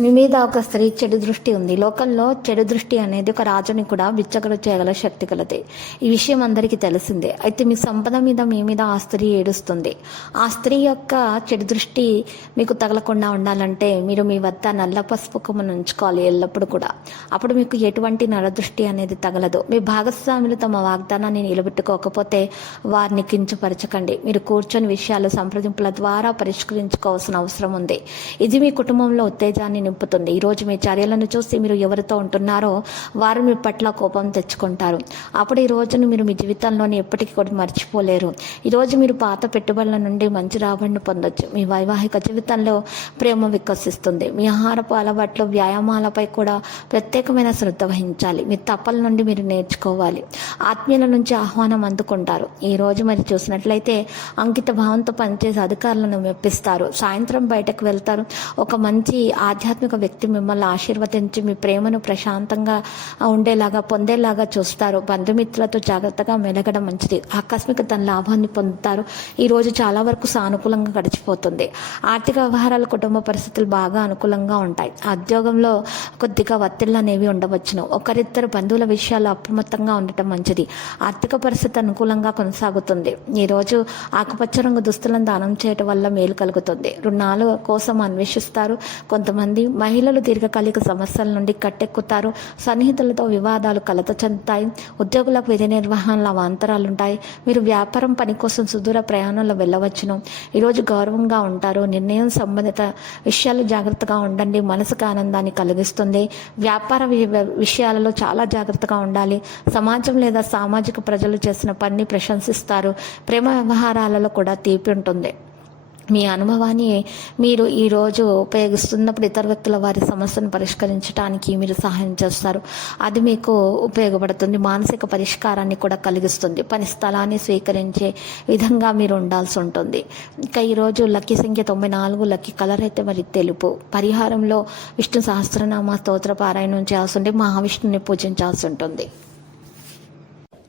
మీ మీద ఒక స్త్రీ చెడు దృష్టి ఉంది. లోకంలో చెడు దృష్టి అనేది ఒక రాజుని కూడా బిచ్చగడు చేయగల శక్తి కలది. ఈ విషయం అందరికీ తెలిసిందే. అయితే మీ సంపద మీద మీ మీద ఆ స్త్రీ ఏడుస్తుంది. ఆ స్త్రీ యొక్క చెడు దృష్టి మీకు తగలకుండా ఉండాలంటే మీరు మీ వద్ద నల్ల పసుపు కొమ్మను ఉంచుకోవాలి ఎల్లప్పుడూ కూడా. అప్పుడు మీకు ఎటువంటి నరదృష్టి అనేది తగలదు. మీ భాగస్వాములు తమ వాగ్దానాన్ని నిలబెట్టుకోకపోతే వారిని కించపరచకండి. మీరు కూర్చొని విషయాలు సంప్రదింపుల ద్వారా పరిష్కరించుకోవాల్సిన అవసరం ఉంది. ఇది మీ కుటుంబంలో ఉత్తేజ తేజాన్ని నింపుతుంది. ఈరోజు మీ చర్యలను చూసి మీరు ఎవరితో ఉంటున్నారో వారు మీ పట్ల కోపం తెచ్చుకుంటారు. అప్పుడు ఈ రోజును మీరు మీ జీవితంలోని ఎప్పటికీ కూడా మర్చిపోలేరు. ఈ రోజు మీరు పాత పెట్టుబడుల నుండి మంచి రాబడిని పొందొచ్చు. మీ వైవాహిక జీవితంలో ప్రేమ వికసిస్తుంది. మీ ఆహారపు అలవాట్లు వ్యాయామాలపై కూడా ప్రత్యేకమైన శ్రద్ధ వహించాలి. మీ తప్పల నుండి మీరు నేర్చుకోవాలి. ఆత్మీయుల నుంచి ఆహ్వానం అందుకుంటారు. ఈ రోజు మరి చూసినట్లయితే అంకిత భావంతో పనిచేసే అధికారులను మెప్పిస్తారు. సాయంత్రం బయటకు వెళ్తారు. ఒక మంచి ఆధ్యాత్మిక వ్యక్తి మిమ్మల్ని ఆశీర్వదించి మీ ప్రేమను ప్రశాంతంగా ఉండేలాగా పొందేలాగా చూస్తారు. బంధుమిత్రులతో జాగ్రత్తగా మెలగడం మంచిది. ఆకస్మిక తన లాభాన్ని పొందుతారు. ఈరోజు చాలా వరకు సానుకూలంగా గడిచిపోతుంది. ఆర్థిక వ్యవహారాలు కుటుంబ పరిస్థితులు బాగా అనుకూలంగా ఉంటాయి. ఉద్యోగంలో కొద్దిగా ఒత్తిళ్ళు అనేవి ఉండవచ్చును. ఒకరిద్దరు బంధువుల విషయాలు అప్రమత్తంగా ఉండటం మంచిది. ఆర్థిక పరిస్థితి అనుకూలంగా కొనసాగుతుంది. ఈరోజు ఆకుపచ్చ రంగు దుస్తులను దానం చేయటం వల్ల మేలు కలుగుతుంది. రుణాలు కోసం అన్వేషిస్తారు. కొంత కొంతమంది మహిళలు దీర్ఘకాలిక సమస్యల నుండి కట్టెక్కుతారు. సన్నిహితులతో వివాదాలు కలత చెందుతాయి. ఉద్యోగులకు విధి నిర్వహణలో అవాంతరాలు ఉంటాయి మీరు వ్యాపారం పని కోసం సుదూర ప్రయాణంలో వెళ్ళవచ్చును. ఈరోజు గౌరవంగా ఉంటారు. నిర్ణయం సంబంధిత విషయాలు జాగ్రత్తగా ఉండండి. మనసుకు ఆనందాన్ని కలిగిస్తుంది. వ్యాపార వి- విషయాలలో చాలా జాగ్రత్తగా ఉండాలి. సమాజం లేదా సామాజిక ప్రజలు చేసిన పనిని ప్రశంసిస్తారు. ప్రేమ వ్యవహారాలలో కూడా తీపి ఉంటుంది. మీ అనుభవాన్ని మీరు ఈరోజు ఉపయోగిస్తున్నప్పుడు ఇతర వ్యక్తుల వారి సమస్యను పరిష్కరించడానికి మీరు సహాయం చేస్తారు. అది మీకు ఉపయోగపడుతుంది. మానసిక పరిష్కారాన్ని కూడా కలిగిస్తుంది. పని స్థలాన్ని స్వీకరించే విధంగా మీరు ఉండాల్సి ఉంటుంది. ఇంకా ఈరోజు లక్కీ సంఖ్య తొంభై నాలుగు లక్కీ కలర్ అయితే మరి తెలుపు. పరిహారంలో విష్ణు సహస్రనామ స్తోత్ర పారాయణం చేయాల్సి ఉంటే మహావిష్ణుని పూజించాల్సి ఉంటుంది.